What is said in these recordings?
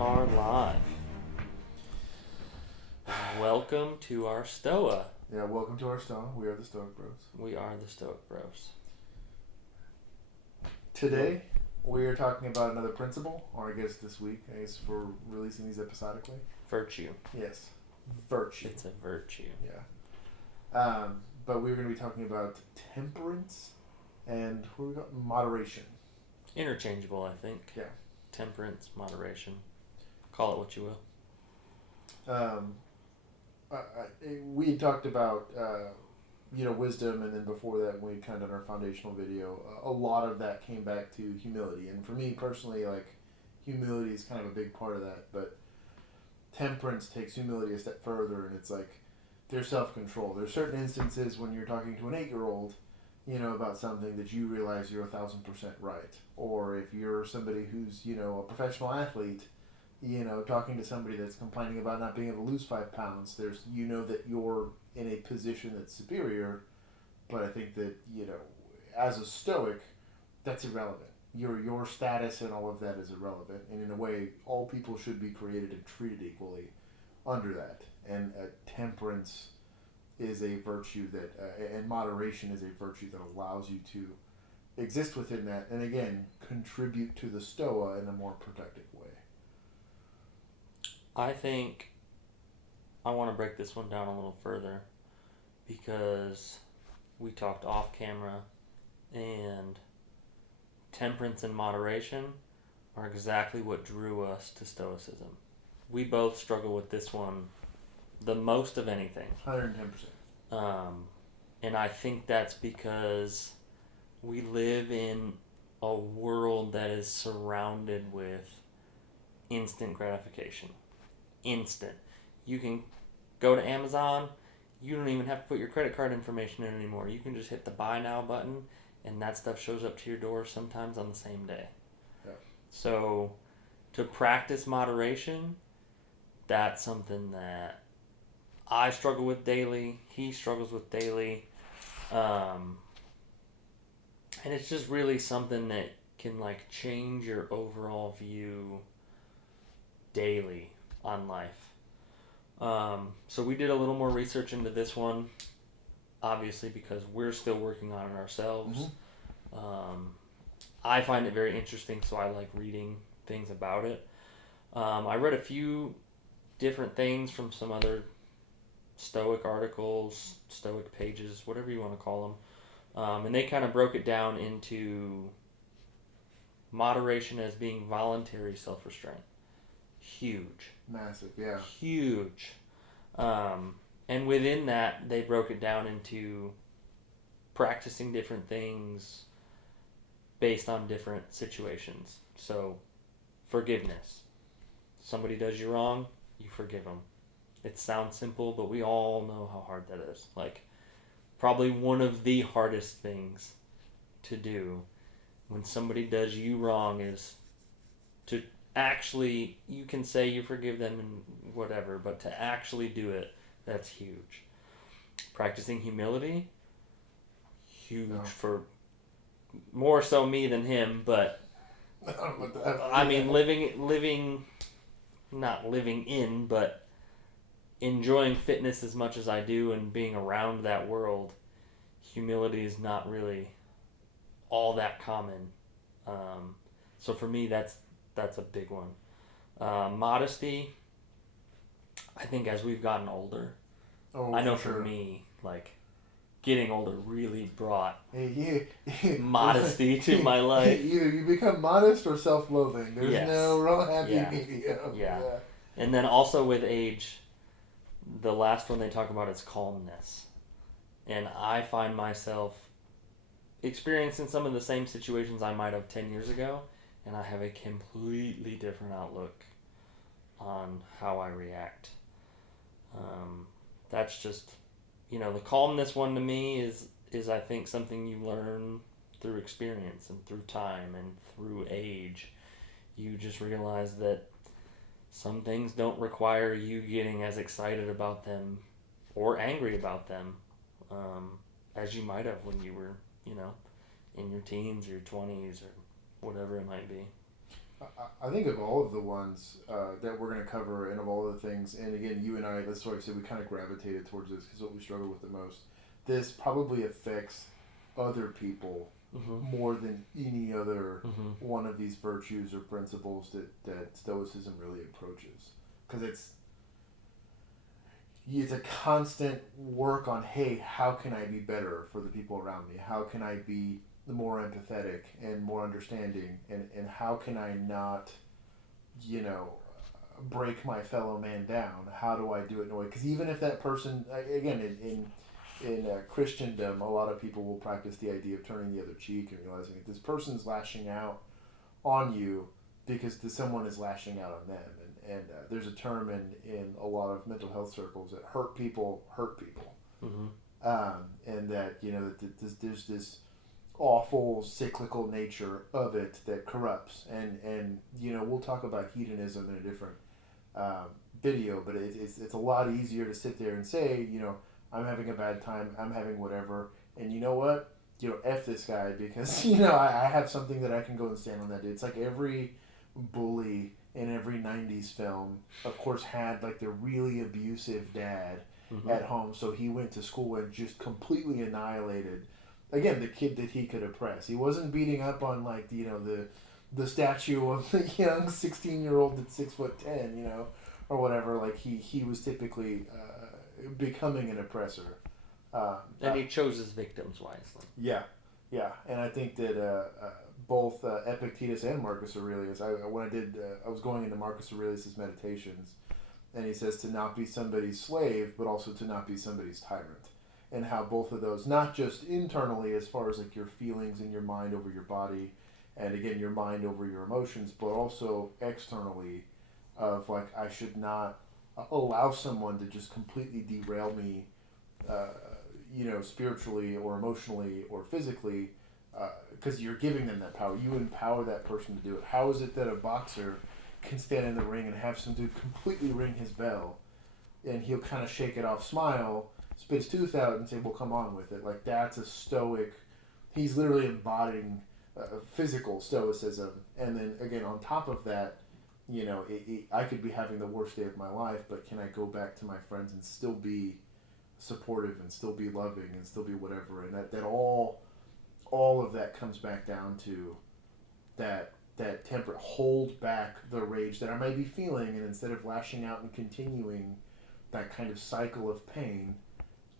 are live. Welcome to our Stoa. Yeah, welcome to our Stoa. We are the Stoic Bros. We are the Stoic Bros. Today, we are talking about another principle, or I guess this week, we're releasing these episodically. Virtue. Yes, virtue. It's a virtue. Yeah. But we're going to be talking about temperance and what we got? Moderation. Interchangeable, I think. Yeah. Temperance, moderation. Call it what you will. We had talked about, wisdom, and then before that, we had kind of done our foundational video. A lot of that came back to humility. And for me personally, humility is kind of a big part of that. But temperance takes humility a step further, and it's like there's self-control. There's certain instances when you're talking to an 8-year-old, about something that you realize you're 1,000% right. Or if you're somebody who's, a professional athlete, talking to somebody that's complaining about not being able to lose 5 pounds, that you're in a position that's superior. But I think that, as a Stoic, that's irrelevant. Your status and all of that is irrelevant. And in a way, all people should be created and treated equally under that. And temperance is a virtue that, and moderation is a virtue that allows you to exist within that, and again, contribute to the Stoa in a more productive way. I think I want to break this one down a little further because we talked off camera, and temperance and moderation are exactly what drew us to Stoicism. We both struggle with this one the most of anything. 110%. And I think that's because we live in a world that is surrounded with instant gratification. Instant. You can go to Amazon, you don't even have to put your credit card information in anymore. You can just hit the buy now button, and that stuff shows up to your door sometimes on the same day. Yeah. So to practice moderation, that's something that I struggle with daily, he struggles with daily, and it's just really something that can change your overall view daily on life. So we did a little more research into this one, obviously because we're still working on it ourselves. Mm-hmm. I find it very interesting, so I like reading things about it. I read a few different things from some other Stoic articles, Stoic pages, whatever you want to call them. And they kind of broke it down into moderation as being voluntary self-restraint. Huge. Massive, yeah. Huge. And within that, they broke it down into practicing different things based on different situations. So, forgiveness. Somebody does you wrong, you forgive them. It sounds simple, but we all know how hard that is. Probably one of the hardest things to do when somebody does you wrong is to actually, you can say you forgive them and whatever, but to actually do it, that's huge. Practicing humility, huge. No. For more so me than him, but I mean, not living in, but enjoying fitness as much as I do and being around that world, humility is not really all that common. So for me, that's a big one. Modesty, I think as we've gotten older, I know for me, getting older really brought modesty to my life. Either you become modest or self-loathing. There's no real happy medium. Yeah. And then also with age, the last one they talk about is calmness. And I find myself experiencing some of the same situations I might have 10 years ago, and I have a completely different outlook on how I react. That's just, the calmness one to me is I think something you learn through experience and through time and through age. You just realize that some things don't require you getting as excited about them or angry about them as you might have when you were, in your teens or your 20s or whatever it might be. I think of all of the ones that we're going to cover and of all of the things, and again, you and I, that's why I said we kind of gravitated towards this because what we struggle with the most. This probably affects other people more than any other one of these virtues or principles that Stoicism really approaches. Because it's a constant work on, hey, how can I be better for the people around me? How can I be more empathetic and more understanding? And how can I not, you know, break my fellow man down? How do I do it in a way? Because even if that person, again, in Christendom, a lot of people will practice the idea of turning the other cheek and realizing that this person's lashing out on you because someone is lashing out on them. And there's a term in a lot of mental health circles that hurt people hurt people. And that, you know, that there's this awful cyclical nature of it that corrupts. And you know, we'll talk about hedonism in a different video, but it's a lot easier to sit there and say, you know, I'm having a bad time, I'm having whatever, and you know what? You know, F this guy because, you know, I have something that I can go and stand on that day. It's like every bully in every 90s film, of course, had like the really abusive dad at home, so he went to school and just completely annihilated, again, the kid that he could oppress. He wasn't beating up on, like, you know, the statue of the young 16-year-old that's 6'10", you know, or whatever. Like, he was typically becoming an oppressor. And he chose his victims wisely. Yeah, yeah, and I think that both Epictetus and Marcus Aurelius. I was going into Marcus Aurelius's meditations, and he says to not be somebody's slave, but also to not be somebody's tyrant, and how both of those, not just internally as far as like your feelings and your mind over your body, and again your mind over your emotions, but also externally, of like I should not allow someone to just completely derail me. You know, spiritually or emotionally or physically, because you're giving them that power. You empower that person to do it. How is it that a boxer can stand in the ring and have some dude completely ring his bell, and he'll kind of shake it off, smile, spit his tooth out, and say, "Well, come on with it." Like, that's a stoic. He's literally embodying physical stoicism. And then again, on top of that, you know, I could be having the worst day of my life, but can I go back to my friends and still be supportive and still be loving and still be whatever? And that all of that comes back down to that temper. Hold back the rage that I may be feeling, and instead of lashing out and continuing that kind of cycle of pain,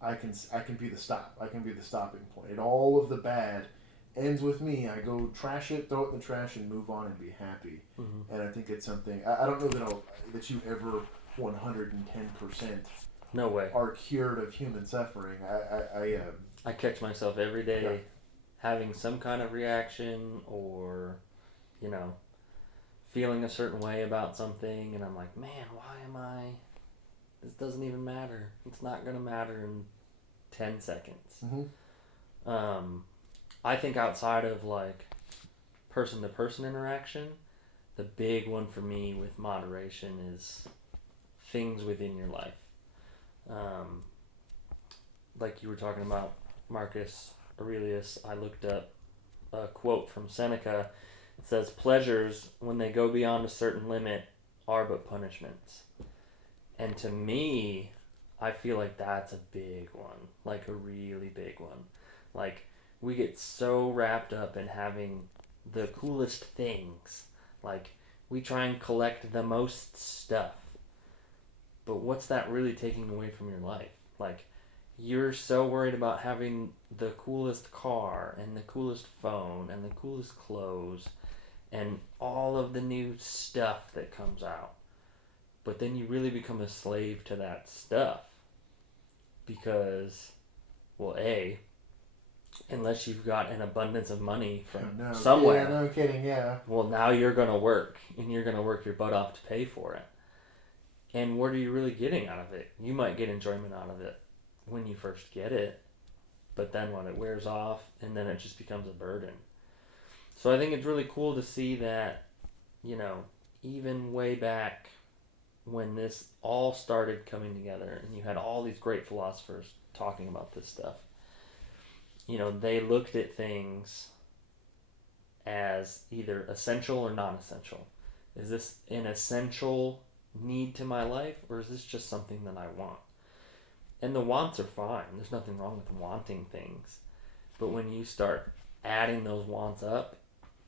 I can be the stop. I can be the stopping point. And all of the bad ends with me. I go trash it, throw it in the trash, and move on and be happy. And I think it's something I don't know that you ever 110% No way. are cured of human suffering. I catch myself every day having some kind of reaction, or, you know, feeling a certain way about something, and I'm like, man, why am I? This doesn't even matter. It's not gonna matter in 10 seconds. I think outside of like person-to-person interaction, the big one for me with moderation is things within your life. Like you were talking about Marcus Aurelius, I looked up a quote from Seneca. It says, "Pleasures, when they go beyond a certain limit, are but punishments." And to me, I feel like that's a big one, like a really big one. Like, we get so wrapped up in having the coolest things. Like, we try and collect the most stuff. But what's that really taking away from your life? Like, you're so worried about having the coolest car and the coolest phone and the coolest clothes and all of the new stuff that comes out. But then you really become a slave to that stuff. Because, well, unless you've got an abundance of money from somewhere. Yeah, no kidding, yeah. Well, now you're going to work, and you're going to work your butt off to pay for it. And what are you really getting out of it? You might get enjoyment out of it when you first get it, but then when it wears off, and then it just becomes a burden. So I think it's really cool to see that, you know, even way back when this all started coming together, and you had all these great philosophers talking about this stuff, you know, they looked at things as either essential or non-essential. Is this an essential need to my life, or is this just something that I want? And the wants are fine. There's nothing wrong with wanting things. But when you start adding those wants up,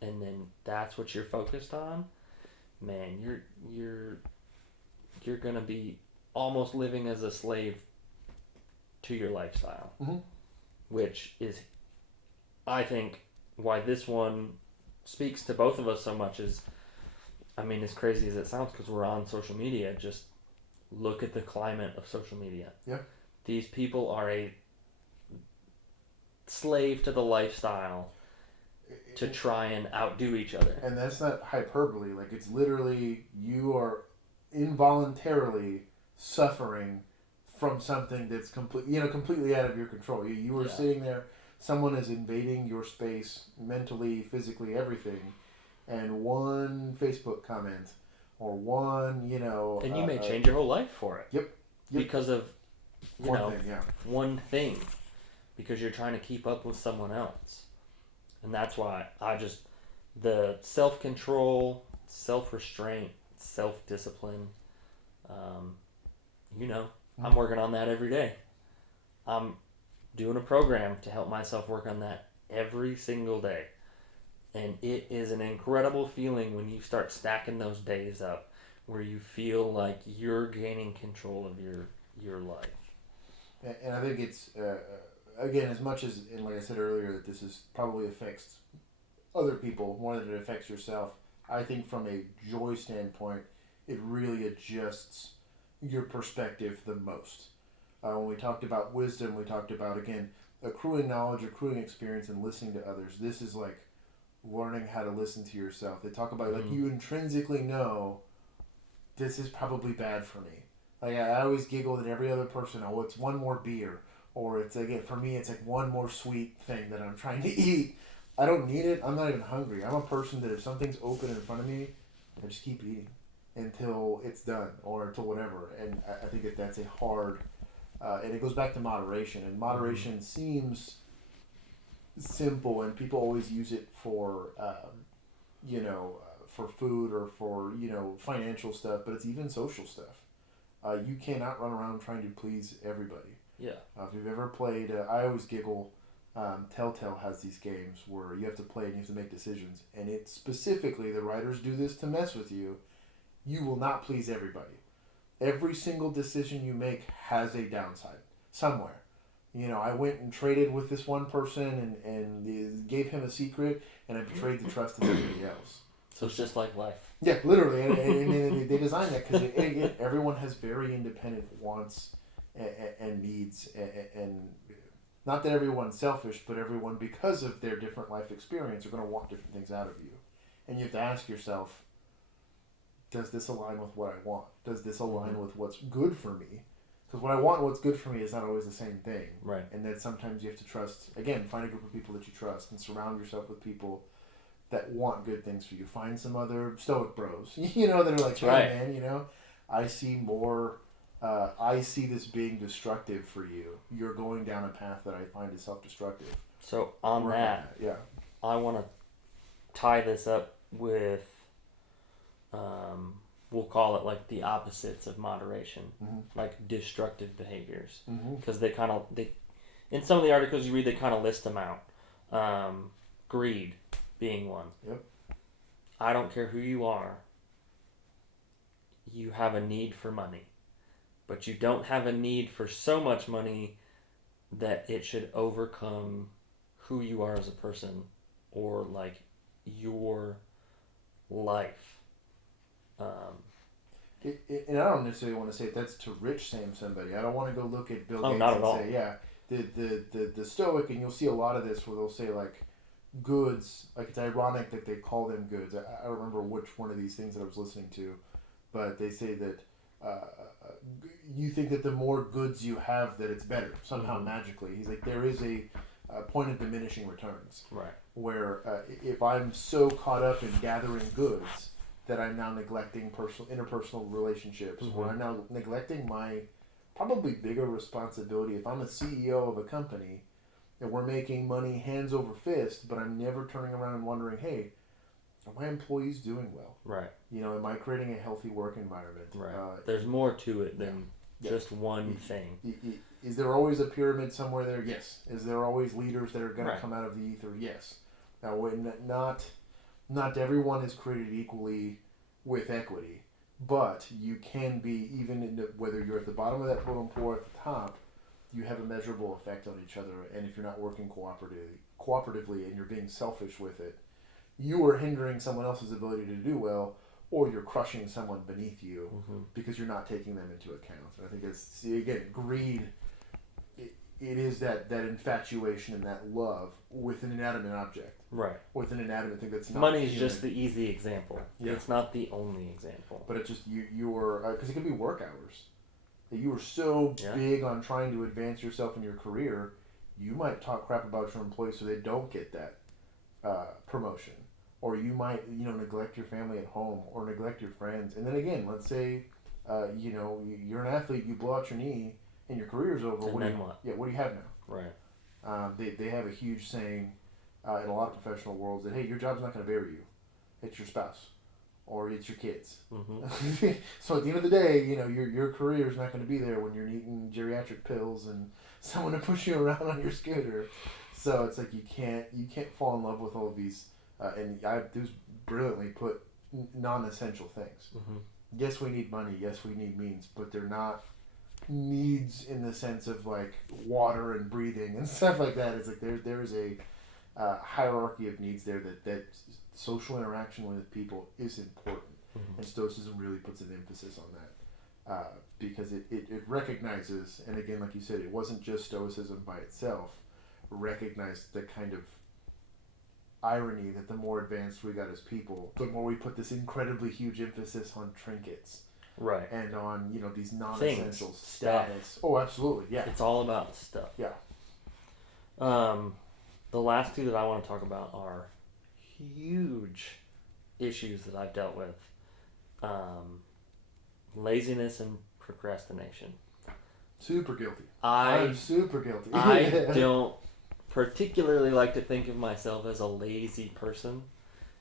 and then that's what you're focused on, man, you're gonna be almost living as a slave to your lifestyle, Mm-hmm. which is, I think, why this one speaks to both of us so much. Is, I mean, as crazy as it sounds, because we're on social media, just look at the climate of social media. Yeah. These people are a slave to the lifestyle to try and outdo each other. And that's not hyperbole. Like, it's literally, you are involuntarily suffering from something that's completely out of your control. You are sitting there, someone is invading your space mentally, physically, everything, and one Facebook comment or one, And you may change your whole life for it. Yep. Because of one thing, because you're trying to keep up with someone else. And that's why the self-control, self-restraint, self-discipline, I'm working on that every day. I'm doing a program to help myself work on that every single day. And it is an incredible feeling when you start stacking those days up where you feel like you're gaining control of your life. And I think it's, again, as much as, and like I said earlier, that this is probably affects other people more than it affects yourself, I think from a joy standpoint, it really adjusts your perspective the most. When we talked about wisdom, we talked about, again, accruing knowledge, accruing experience, and listening to others. This is like learning how to listen to yourself. They talk about, like, you intrinsically know this is probably bad for me. Like, I always giggle at every other person, oh, it's one more beer. Or it's, again, for me, it's like one more sweet thing that I'm trying to eat. I don't need it. I'm not even hungry. I'm a person that if something's open in front of me, I just keep eating until it's done or until whatever. And I think that that's a hard, and it goes back to moderation. And moderation seems simple, and people always use it for, for food or for, financial stuff, but it's even social stuff. You cannot run around trying to please everybody. Yeah. If you've ever played, I always giggle, Telltale has these games where you have to play and you have to make decisions. And it specifically, the writers do this to mess with you. You will not please everybody. Every single decision you make has a downside somewhere. I went and traded with this one person and gave him a secret, and I betrayed the trust of everybody else. So it's just like life. Yeah, literally. And they designed that because everyone has very independent wants and needs, and not that everyone's selfish, but everyone, because of their different life experience, are going to want different things out of you. And you have to ask yourself, does this align with what I want? Does this align with what's good for me? Because what I want and what's good for me is not always the same thing. Right. And then sometimes you have to trust, again, find a group of people that you trust and surround yourself with people that want good things for you. Find some other Stoic bros, that are like, hey, man, I see this being destructive for you. You're going down a path that I find is self-destructive. So on that, I want to tie this up with, we'll call it like the opposites of moderation, like destructive behaviors, because they in some of the articles you read, they kind of list them out. Greed being one. Yep. I don't care who you are. You have a need for money. But you don't have a need for so much money that it should overcome who you are as a person or like your life. And I don't necessarily want to say that's to rich shame somebody. I don't want to go look at Bill Gates not and at all. say, the Stoic, and you'll see a lot of this where they'll say like goods, like it's ironic that they call them goods. I don't remember which one of these things that I was listening to, but they say that you think that the more goods you have, that it's better somehow magically. He's like, there is a point of diminishing returns. Right. Where if I'm so caught up in gathering goods that I'm now neglecting interpersonal relationships, or I'm now neglecting my probably bigger responsibility. If I'm a CEO of a company and we're making money hands over fist, but I'm never turning around and wondering, hey, are my employees doing well? Right. Am I creating a healthy work environment? Right. There's more to it than just one thing. Is there always a pyramid somewhere there? Yes. Is there always leaders that are going to come out of the ether? Yes. Now, when not everyone is created equally with equity, but you can be, even whether you're at the bottom of that totem pole or at the top, you have a measurable effect on each other. And if you're not working cooperatively and you're being selfish with it, you are hindering someone else's ability to do well, or you're crushing someone beneath you because you're not taking them into account. And I think it's, again, greed. It is that infatuation and that love with an inanimate object. Right. With an inanimate thing that's not money is human. just the easy example. Yeah. It's not the only example. But it's just you're because it can be work hours. That you are so big on trying to advance yourself in your career, you might talk crap about your employees so they don't get that promotion, or you might neglect your family at home or neglect your friends. And then again, let's say you're an athlete, you blow out your knee and your career's over. And then what? Yeah, what do you have now? Right. They have a huge saying in a lot of professional worlds that, hey, your job's not going to bury you. It's your spouse. Or it's your kids. So at the end of the day, your career is not going to be there when you're eating geriatric pills and someone to push you around on your scooter. So it's like you can't fall in love with all of these. And I do brilliantly put non-essential things. Yes, we need money. Yes, we need means, but they're not needs in the sense of like water and breathing and stuff like that. It's like there is a hierarchy of needs there that social interaction with people is important, and Stoicism really puts an emphasis on that because it recognizes, and again, like you said, it wasn't just Stoicism by itself. Recognized the kind of irony that the more advanced we got as people, the more we put this incredibly huge emphasis on trinkets. Right. And on, these non-essential status. Stuff. Oh, absolutely, yeah. It's all about stuff. Yeah. The last two that I want to talk about are huge issues that I've dealt with. Laziness and procrastination. Super guilty. I'm super guilty. I don't particularly like to think of myself as a lazy person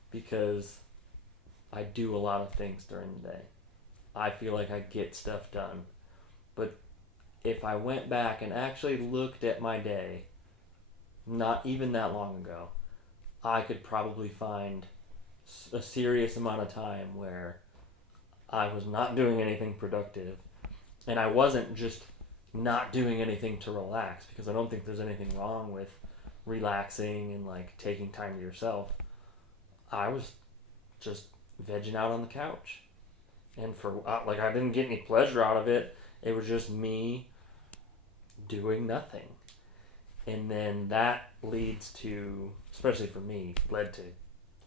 because I do a lot of things during the day. I feel like I get stuff done. But if I went back and actually looked at my day, not even that long ago, I could probably find a serious amount of time where I was not doing anything productive. And I wasn't just not doing anything to relax, because I don't think there's anything wrong with relaxing and like taking time to yourself. I was just vegging out on the couch. And for I didn't get any pleasure out of it. It was just me doing nothing. And then that leads to, especially for me, led to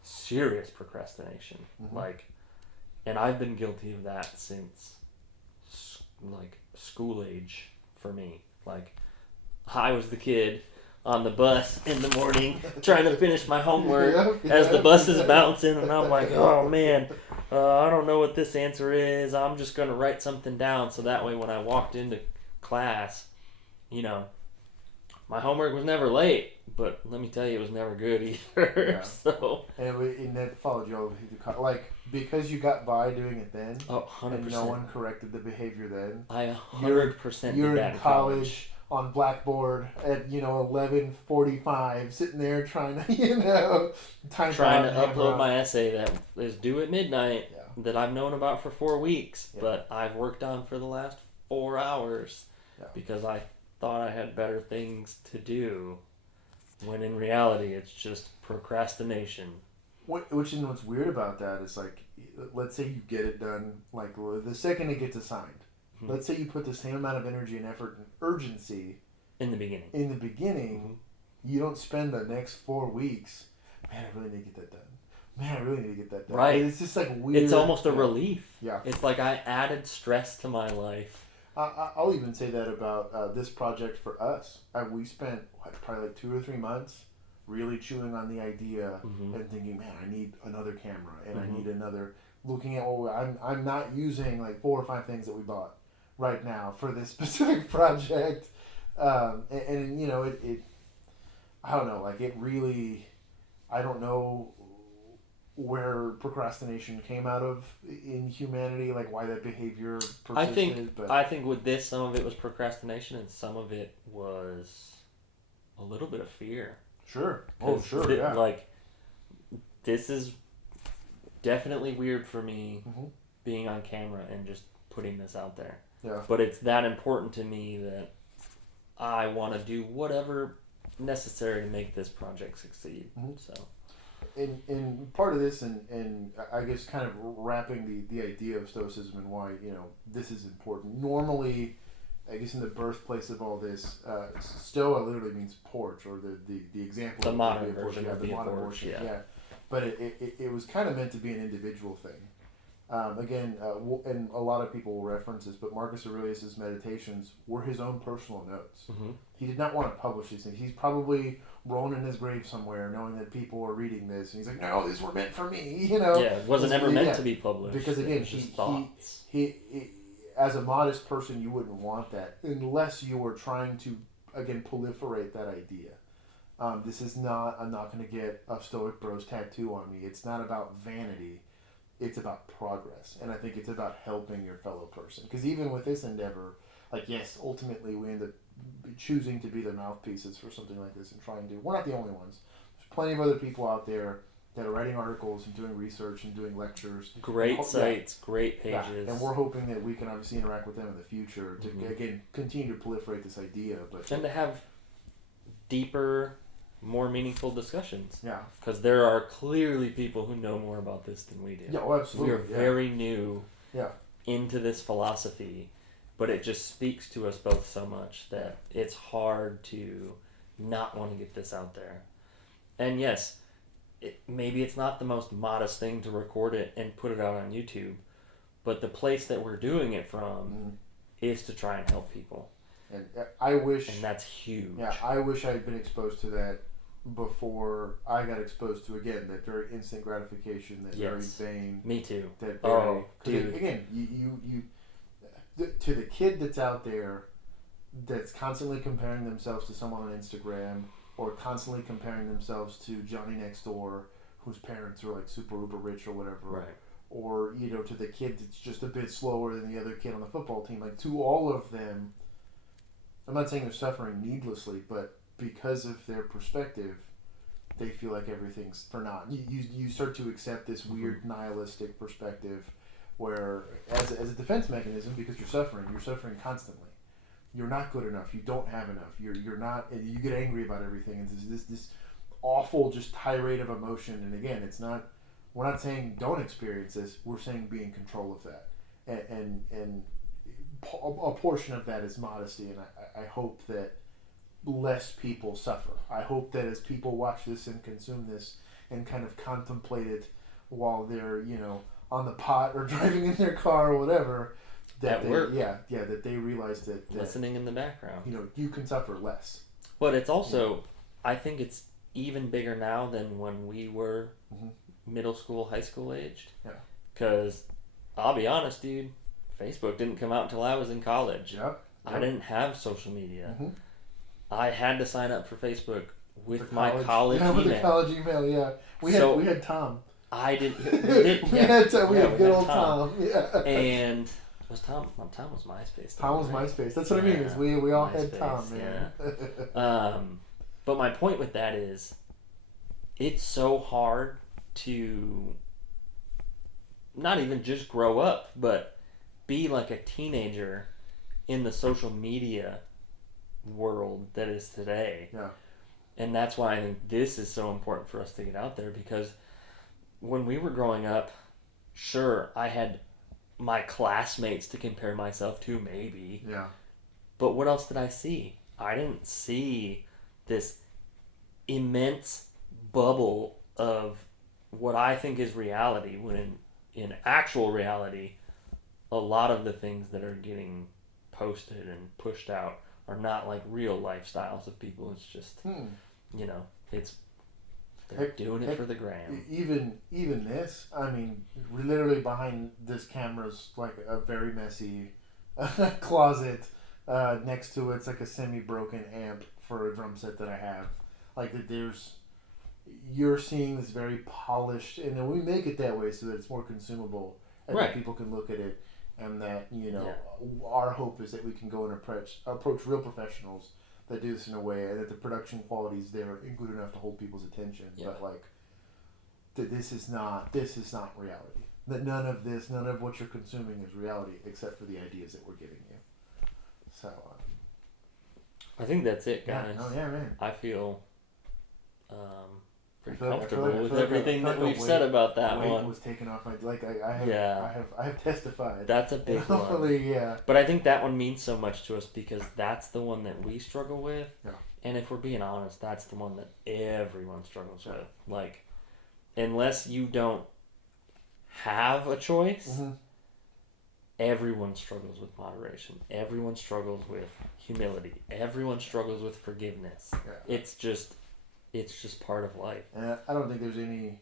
serious procrastination. And I've been guilty of that since school age for me. I was the kid on the bus in the morning trying to finish my homework as the bus is bouncing, and I'm like, oh man, I don't know what this answer is. I'm just going to write something down so that way when I walked into class, my homework was never late, but let me tell you, it was never good either. Yeah. So, and that followed you all the way because you got by doing it then. Oh, 100%. And no one corrected the behavier then. I 100% You're did that in college on Blackboard at 11:45, sitting there trying to trying to upload my essay that is due at midnight that I've known about for 4 weeks, but I've worked on for the last 4 hours because I thought I had better things to do, when in reality it's just procrastination. What's weird about that is let's say you get it done the second it gets assigned. Let's say you put the same amount of energy and effort and urgency in the beginning. You don't spend the next 4 weeks. Man, I really need to get that done. Man, I really need to get that done. Right. It's just weird. It's almost a relief. Yeah. It's like I added stress to my life. I'll even say that about this project for us. We spent probably 2 or 3 months really chewing on the idea and thinking, man, I need another camera and I need another. Looking at I'm not using 4 or 5 things that we bought right now for this specific project, and I don't know, like it really, I don't know where procrastination came out of in humanity, like why that behavior persisted. I think with this, some of it was procrastination, and some of it was a little bit of fear. Sure. Oh, sure. Yeah. Like, this is definitely weird for me being on camera and just putting this out there. Yeah. But it's that important to me that I want to do whatever necessary to make this project succeed. So. And part of this, and I guess kind of wrapping the idea of Stoicism and why, this is important. Normally, I guess in the birthplace of all this, Stoa literally means porch, or the example. The of modern the version of the modern porch, version, yeah. But it was kind of meant to be an individual thing. Again, and a lot of people will reference this, but Marcus Aurelius' meditations were his own personal notes. He did not want to publish these things. He's probably rolling in his grave somewhere, knowing that people are reading this, and he's like, "No, these were meant for me." Yeah, it wasn't ever meant to be published. Because again, he as a modest person, you wouldn't want that unless you were trying to again proliferate that idea. This is not. I'm not going to get a Stoic Bros tattoo on me. It's not about vanity. It's about progress, and I think it's about helping your fellow person. Because even with this endeavor, like yes, ultimately we end up choosing to be the mouthpieces for something like this and trying to. We're not the only ones. There's plenty of other people out there that are writing articles and doing research and doing lectures. Great sites, great pages. Yeah, and we're hoping that we can obviously interact with them in the future to again continue to proliferate this idea, and to have deeper, more meaningful discussions. Yeah. Because there are clearly people who know more about this than we do. Yeah, oh, absolutely. We are very new Yeah. into this philosophy, but it just speaks to us both so much that it's hard to not want to get this out there. And yes, maybe it's not the most modest thing to record it and put it out on YouTube, but the place that we're doing it from is to try and help people. And I wish... And that's huge. Yeah, I wish I had been exposed to that before I got exposed to, again, that very instant gratification, that very vain... Me too. That very, dude. Again, to the kid that's out there that's constantly comparing themselves to someone on Instagram or constantly comparing themselves to Johnny next door whose parents are like super uber rich or whatever. Right. Or, to the kid that's just a bit slower than the other kid on the football team. Like, to all of them, I'm not saying they're suffering needlessly, but because of their perspective, they feel like everything's for naught. You start to accept this weird nihilistic perspective where, as a defense mechanism, because you're suffering constantly. You're not good enough. You don't have enough. You're not. And you get angry about everything. And this awful just tirade of emotion. And again, it's not. We're not saying don't experience this. We're saying be in control of that. And a portion of that is modesty. And I hope that less people suffer. I hope that as people watch this and consume this and kind of contemplate it while they're on the pot or driving in their car or whatever. That they realize that listening in the background. You can suffer less. But it's also, I think it's even bigger now than when we were middle school, high school aged. Yeah. Because I'll be honest, dude, Facebook didn't come out until I was in college. Yep. I didn't have social media. I had to sign up for Facebook with the my college email. With the college email, yeah. We had Tom. I didn't. We had good old Tom. Yeah. And was Tom was MySpace. Tom was MySpace. That's what I mean. Is we all MySpace, had Tom, man. Yeah. But my point with that is, it's so hard to not even just grow up, but be like a teenager in the social media world that is today. Yeah. And that's why I think this is so important for us to get out there, because when we were growing up, sure, I had my classmates to compare myself to, maybe. Yeah. But what else did I see? I didn't see this immense bubble of what I think is reality, when in actual reality, a lot of the things that are getting posted and pushed out are not like real lifestyles of people. It's just, it's they're doing it for the gram. Even this, I mean, literally behind this camera's like a very messy closet. Next to it's like a semi-broken amp for a drum set that I have. Like that you're seeing this very polished, and then we make it that way so that it's more consumable, and Right. that people can look at it, and that our hope is that we can go and approach real professionals that do this in a way, and that the production quality is there and good enough to hold people's attention. Yeah. But like, this is not reality. That none of what you're consuming is reality, except for the ideas that we're giving you. So. I think that's it, guys. Oh yeah, man. I feel pretty I feel comfortable like- I with feel like everything I feel that like we've the said about that weight one. was taken off my I Yeah. have testified. That's a big one. Hopefully, yeah. But I think that one means so much to us because that's the one that we struggle with. Yeah. And if we're being honest, that's the one that everyone struggles Yeah. with. Like, unless you don't have a choice, Mm-hmm. everyone struggles with moderation. Everyone struggles with humility. Everyone struggles with forgiveness. Yeah. It's just part of life. And I don't think there's any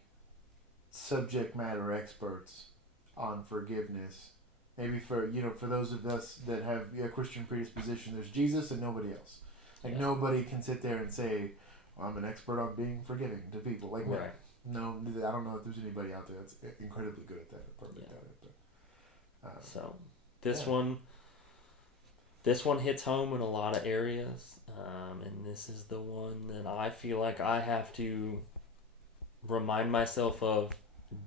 subject matter experts on forgiveness. Maybe for those of us that have a Christian predisposition, there's Jesus and nobody else. Like nobody can sit there and say, well, I'm an expert on being forgiving to people. Like Right. no, I don't know if there's anybody out there that's incredibly good at that or perfect at it. But, So this one hits home in a lot of areas, and this is the one that I feel like I have to remind myself of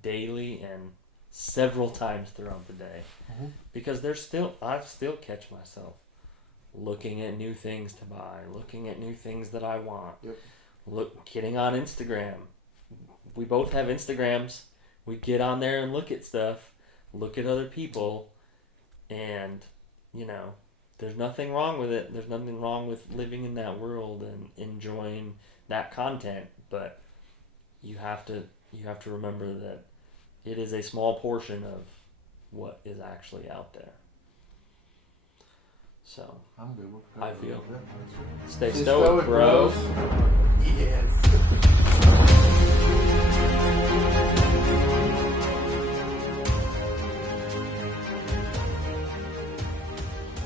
daily and several times throughout the day, because I still catch myself looking at new things to buy, looking at new things that I want. Yep. Getting on Instagram. We both have Instagrams. We get on there and look at stuff, look at other people, and there's nothing wrong with it. There's nothing wrong with living in that world and enjoying that content, but you have to remember that it is a small portion of what is actually out there. So I'm good with I feel. that. Stay stoic, bro. Yes.